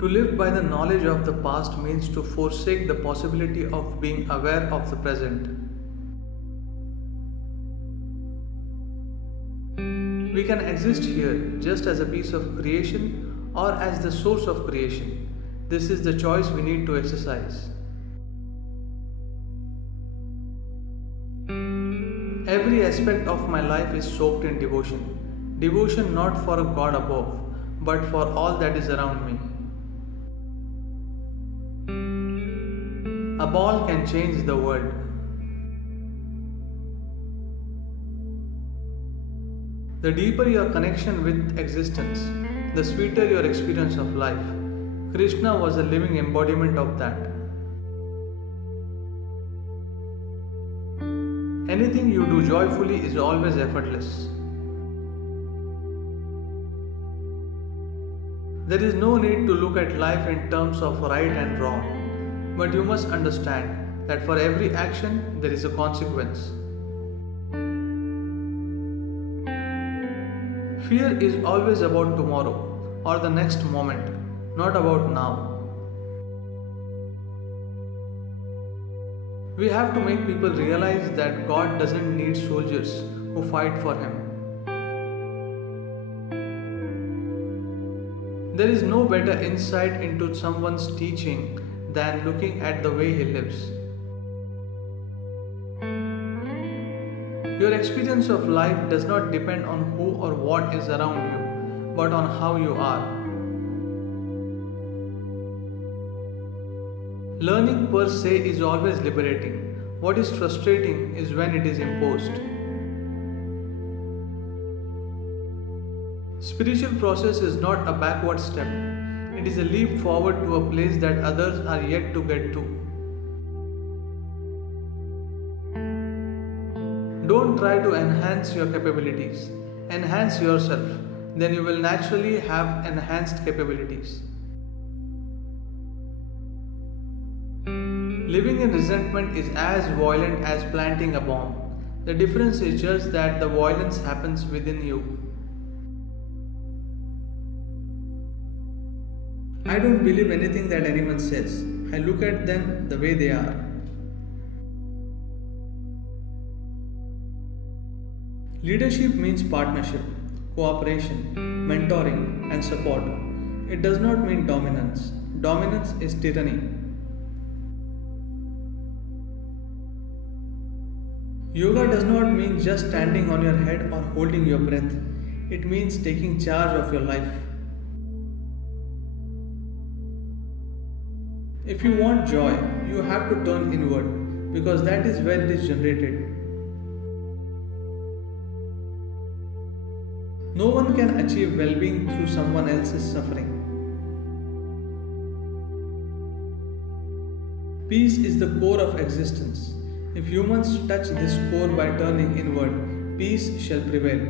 To live by the knowledge of the past means to forsake the possibility of being aware of the present. We can exist here just as a piece of creation or as the source of creation. This is the choice we need to exercise. Every aspect of my life is soaked in devotion. Devotion not for a God above, but for all that is around me. A ball can change the world. The deeper your connection with existence, the sweeter your experience of life. Krishna was a living embodiment of that. Anything you do joyfully is always effortless. There is no need to look at life in terms of right and wrong, but you must understand that for every action there is a consequence. Fear is always about tomorrow or the next moment, not about now. We have to make people realize that God doesn't need soldiers who fight for Him. There is no better insight into someone's teaching than looking at the way he lives. Your experience of life does not depend on who or what is around you, but on how you are. Learning per se is always liberating. What is frustrating is when it is imposed. Spiritual process is not a backward step. It is a leap forward to a place that others are yet to get to. Don't try to enhance your capabilities. Enhance yourself. Then you will naturally have enhanced capabilities. Living in resentment is as violent as planting a bomb. The difference is just that the violence happens within you. I don't believe anything that anyone says. I look at them the way they are. Leadership means partnership, cooperation, mentoring, and support. It does not mean dominance. Dominance is tyranny. Yoga does not mean just standing on your head or holding your breath. It means taking charge of your life. If you want joy, you have to turn inward because that is where it is generated. No one can achieve well-being through someone else's suffering. Peace is the core of existence. If humans touch this core by turning inward, peace shall prevail.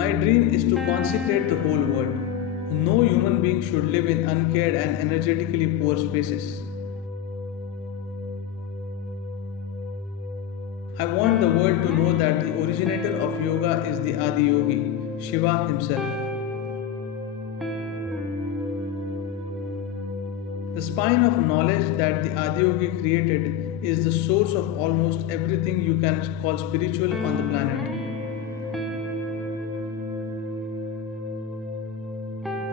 My dream is to consecrate the whole world. No human being should live in uncared and energetically poor spaces. I want the world to know that the originator of yoga is the Adi Yogi, Shiva himself. The spine of knowledge that the Adiyogi created is the source of almost everything you can call spiritual on the planet.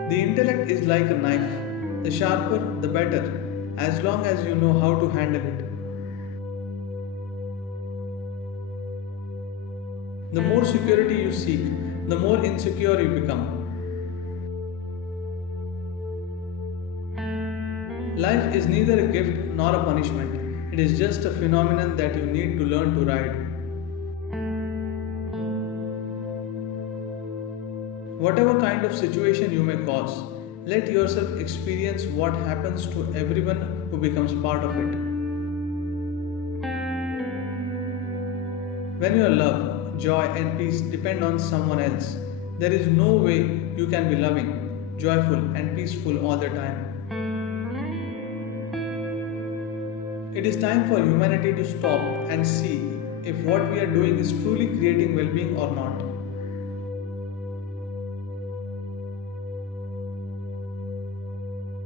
The intellect is like a knife. The sharper, the better, as long as you know how to handle it. The more security you seek, the more insecure you become. Life is neither a gift nor a punishment. It is just a phenomenon that you need to learn to ride. Whatever kind of situation you may cause, let yourself experience what happens to everyone who becomes part of it. When your love, joy, and peace depend on someone else, there is no way you can be loving, joyful, and peaceful all the time. It is time for humanity to stop and see if what we are doing is truly creating well being or not.